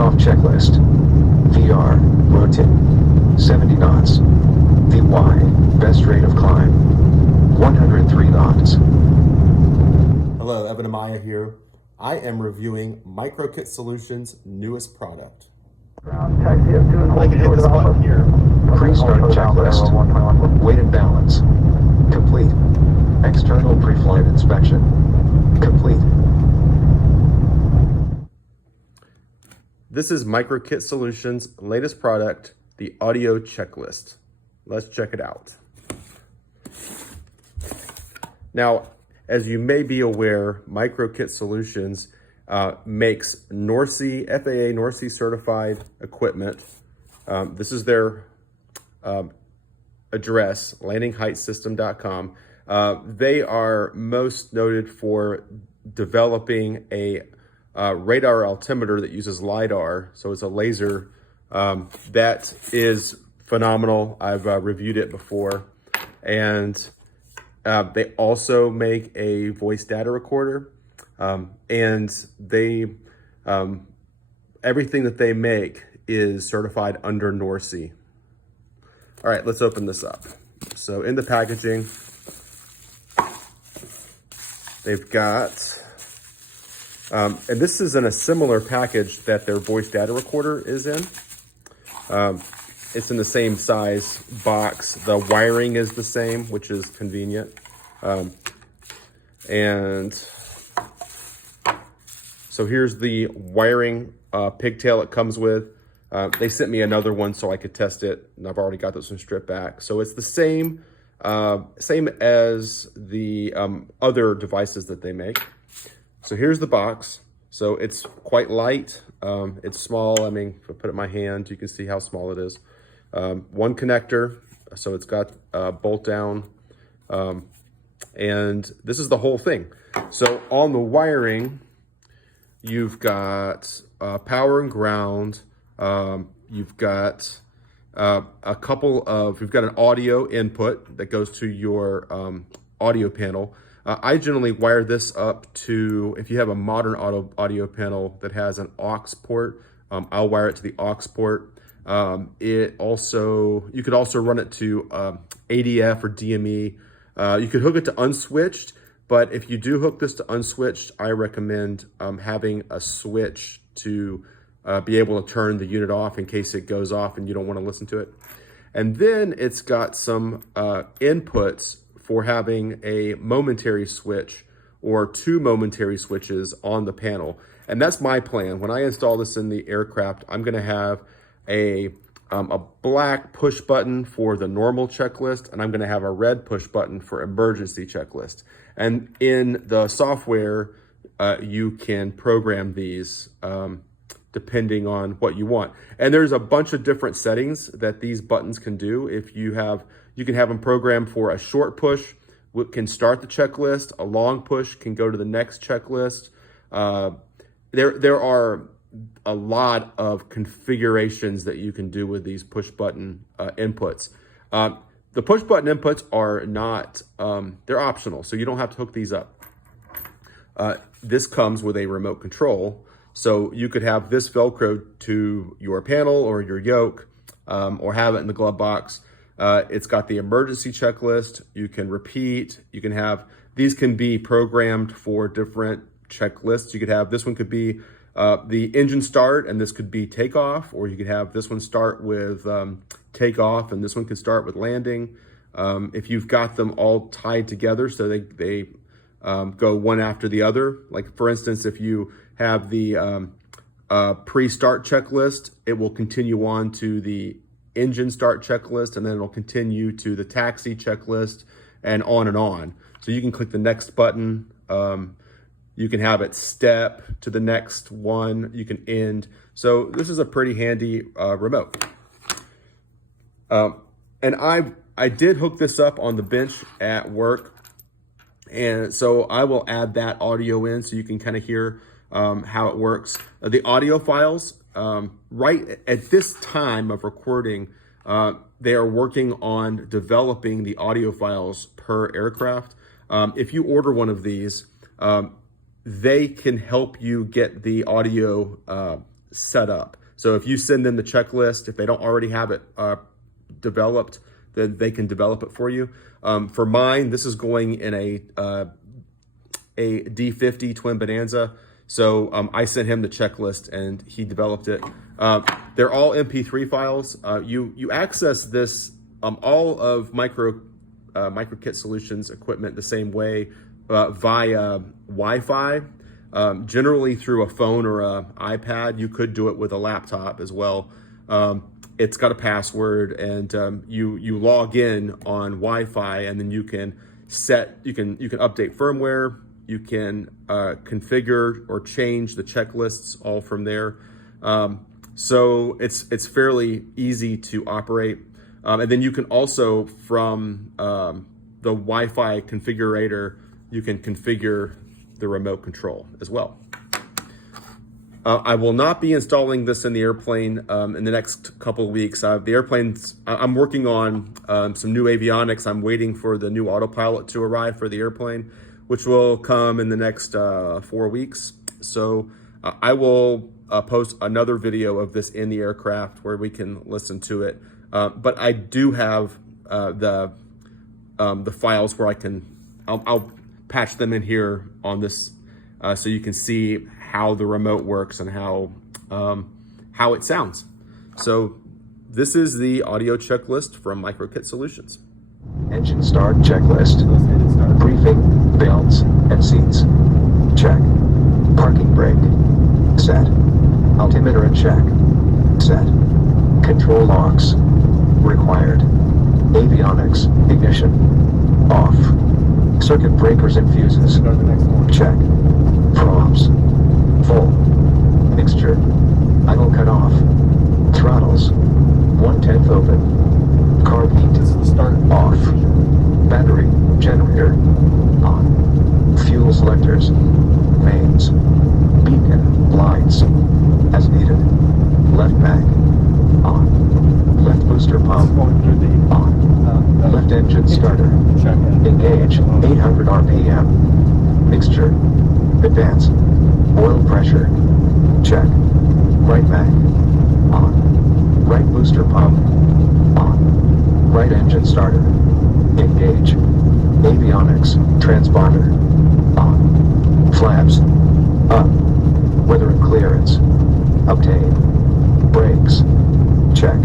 takeoff checklist. VR, rotate, 70 knots. VY, best rate of climb, 103 knots. Hello, Evan Amaya here. I am reviewing Microkit Solutions' newest product. Pre-start checklist. Weighted balance. Complete. External pre-flight inspection. Complete. This is Microkit Solutions' latest product, the audio checklist. Let's check it out. Now, as you may be aware, Microkit Solutions makes NORCE, FAA NORCE certified equipment. This is their address, landingheightsystem.com. They are most noted for developing a radar altimeter that uses LiDAR. So it's a laser that is phenomenal. I've reviewed it before. And they also make a voice data recorder. And they, everything that they make is certified under NORCE. All right, let's open this up. So in the packaging, they've got, and this is in a similar package that their voice data recorder is in. It's in the same size box. The wiring is the same, which is convenient. And so here's the wiring pigtail it comes with. They sent me another one so I could test it, and I've already got this one stripped back. So it's the same as the other devices that they make. So here's the box. So it's quite light. It's small. I mean, if I put it in my hand, you can see how small it is. One connector. So it's got bolt down. And this is the whole thing. So on the wiring, you've got power and ground. You've got you've got an audio input that goes to your audio panel. I generally wire this up to, if you have a modern audio panel that has an aux port, I'll wire it to the aux port. You could also run it to ADF or DME. You could hook it to unswitched, but if you do hook this to unswitched, I recommend having a switch to be able to turn the unit off in case it goes off and you don't want to listen to it. And then it's got some inputs for having a momentary switch or two momentary switches on the panel. And that's my plan. When I install this in the aircraft, I'm going to have a black push button for the normal checklist, and I'm going to have a red push button for emergency checklist. And in the software, you can program these depending on what you want. And there's a bunch of different settings that these buttons can do. You can have them programmed for a short push, can start the checklist. A long push can go to the next checklist. There are a lot of configurations that you can do with these push button inputs. The push button inputs are not, they're optional, so you don't have to hook these up. This comes with a remote control. So you could have this Velcro to your panel or your yoke, or have it in the glove box. It's got the emergency checklist. You can repeat. You can have, these can be programmed for different checklists. You could have, this one could be the engine start, and this could be takeoff, or you could have this one start with takeoff, and this one could start with landing. If you've got them all tied together so they go one after the other, like for instance, if you have the pre-start checklist, it will continue on to the engine start checklist, and then it'll continue to the taxi checklist, and on and on. So you can click the next button. You can have it step to the next one. You can end. So this is a pretty handy remote. And I did hook this up on the bench at work. And so I will add that audio in so you can kind of hear how it works. The audio files, right at this time of recording, they are working on developing the audio files per aircraft. If you order one of these, they can help you get the audio set up. So if you send them the checklist, if they don't already have it developed, then they can develop it for you. For mine, this is going in a D50 Twin Bonanza. So I sent him the checklist and he developed it. They're all MP3 files. You access this, all of Microkit Solutions equipment the same way via Wi-Fi. Generally through a phone or an iPad. You could do it with a laptop as well. It's got a password, and you log in on Wi-Fi, and then you can update firmware. You can configure or change the checklists all from there. So it's fairly easy to operate. And then you can also, from the Wi-Fi configurator, you can configure the remote control as well. I will not be installing this in the airplane in the next couple of weeks. The airplanes, I'm working on some new avionics. I'm waiting for the new autopilot to arrive for the airplane, which will come in the next 4 weeks. So I will post another video of this in the aircraft where we can listen to it. But I do have the files where I'll patch them in here on this so you can see how the remote works and how it sounds. So this is the audio checklist from Microkit Solutions. Engine start checklist. Briefing, belts, and seats. Check. Parking brake. Set. Altimeter and check. Set. Control locks. Required. Avionics. Ignition. Off. Circuit breakers and fuses. Check. Props. Full. Mixture. Idle cut off. Throttles. 1/10 open. Carb heat. Off. Battery. Generator. On. Fuel selectors. Mains. Beacon. Lights. As needed. Left mag. On. Left booster pump. On. Left engine starter. Engage. 800 RPM. Mixture. Advance. Oil pressure. Check. Right mag. On. Right booster pump. On. Right engine starter. Engage. Avionics. Transponder. On. Flaps. Up. Weather and clearance. Obtain. Brakes. Check.